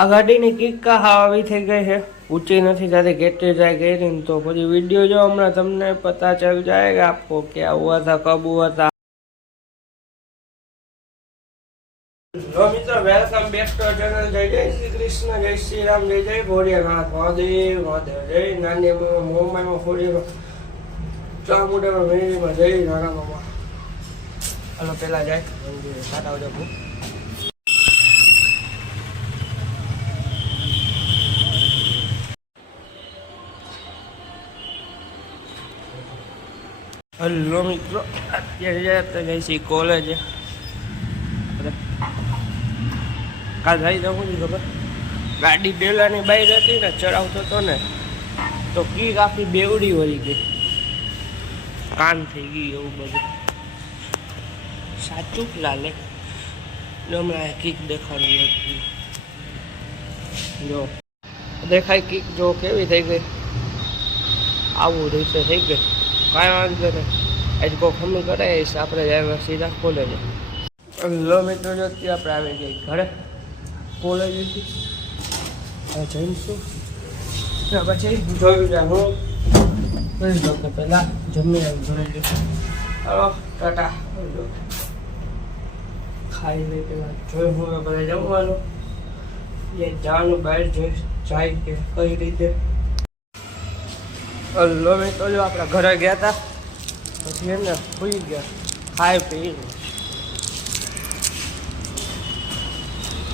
આ ગાડીની કિક કા આવી થઈ ગઈ છે, ઊંચી નથી થતી, કેટલી જાય ગઈ તો પછી વિડીયો જો હમણાં તમને પતા ચલ જાएगा आपको क्या हुआ था कब हुआ था। लो मित्रों वेलकम बैक टू चैनल जय जय श्री कृष्ण जय श्री राम जय जय भोलेनाथ महादेव महादेव जय नानी मुंबई में फोड़ी चामुंडा में मेरी में जय नाना मामा। हलो पहला जाए मंदिर टाटा हो जाओ। હલો મિત્રો અત્યારે જાય તો જઈશી કોલેજ। કાલ જઈ જાઉં છું ખબર ગાડી ડેલાની બાઈક હતી ને ચડાવતો હતો ને તો કીક આખી બેવડી વળી ગઈ, કાન થઈ ગઈ એવું બધું સાચું લાલે। હમણાં કીક દેખાડી હતી જો દેખાય કીક જો કેવી થઈ ગઈ, આવું રીતે થઈ ગઈ। કાંઈ વાંધો નહીં, આજ કોઈ ખમી કરાવીશ આપણે જાય સીધા કોલેજ। લો મિત્રો જો આપણે આવી ગઈ ઘરે કોલેજથી જઈશું પછી જોયું જાય હું કરી દઉં કે પહેલાં જમી જોઈ લઈશું। હલો ટાટા ખાઈ લઈ પેલા જોઈ હું બધા જમવાનું એ જવાનું બહાર જોઈ જાય કે કઈ રીતે। હલો મિત્રો જો આપણા ઘરે ગયા હતા પછી એને સુઈ ગયા ખાઈ પી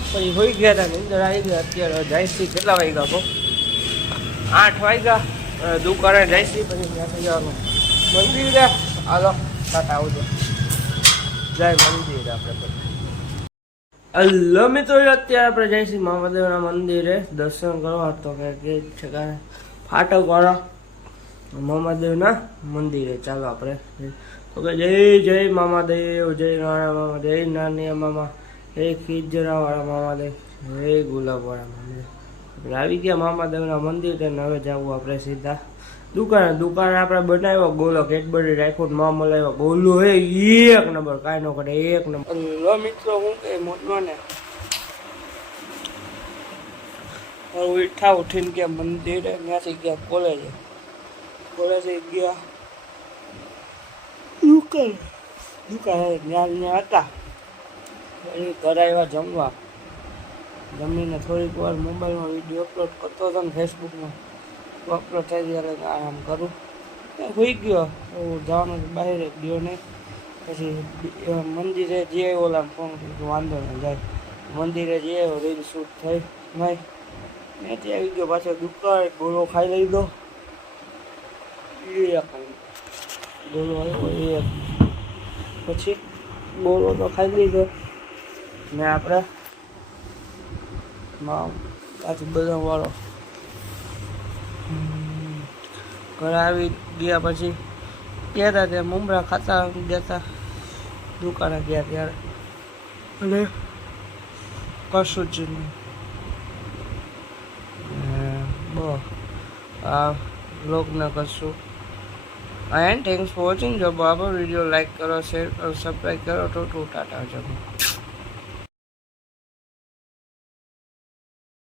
પછી હોઈ ગયા હતા, નીંદર આવી ગયા। અત્યારે જઈશી કેટલા વાગ્યા કહો 8 વાગ્યા દુકાને જઈશી પછી ત્યાંથી જવાનું મંદિરે। હાલો ટાટા આવજો જય મંદિર આપણે પછી। હલો મિત્રો અત્યારે આપણે જઈશી મહાદેવના મંદિરે દર્શન કરવા, તો કે છે કે ફાટકવાળા મહાદેવના મંદિરે ચાલો આપણે તો કે જય જય મામાદેવ જય નાના મામા જય નાની મામા જય ખીજરાવાળા મામાદેવ જય ગુલાબવાળા મામાદેવ। આપણે આવી ગયા મામાદેવના મંદિરે ને હવે જવું આપણે સીધા દુકાને। દુકાને આપણે બનાવ્યો ગોલો કેડબરી રાખ્યો મામા લાવ્યો ગોલો હે એક નંબર, કાંઈ ન કરે એક નંબર। લો મિત્રો હું કે મોટો ને ઉઠીને ગયા મંદિરે, ત્યાંથી ગયા કોલેજે ગયા દુકાન ત્યાં હતા ઘરે આવ્યા જમવા, જમીને થોડીક વાર મોબાઈલમાં વિડીયો અપલોડ કરતો હતો ને ફેસબુકમાં અપલોડ થઈ ત્યારે આરામ કરું હોઈ ગયો। જવાનું બહાર ગયો નહીં, પછી મંદિરે જે ઓલા ફોન કર્યું વાંધો નહીં જાય મંદિરે જે રીલ શૂટ થઈ નહીં ત્યાંથી આવી ગયો પાછો દુકાન ગોળો ખાઈ લીધો ગોળો આવ્યો એક પછી ગોળો તો ખાઈ લીધો ને આપણે પાછું બધા વાળો ઘરે આવી ગયા પછી ગયા હતા ત્યાં મમરા ખાતા ગયા હતા દુકાને ગયા ત્યારે અને કશું જ નહીં બસ આ બ્લોગને કરશું। And thanks for watching. જો બરાબર વિડીયો લાઈક કરો શેર કરો સબસ્ક્રાઈબ કરો તો ટાટા જમો।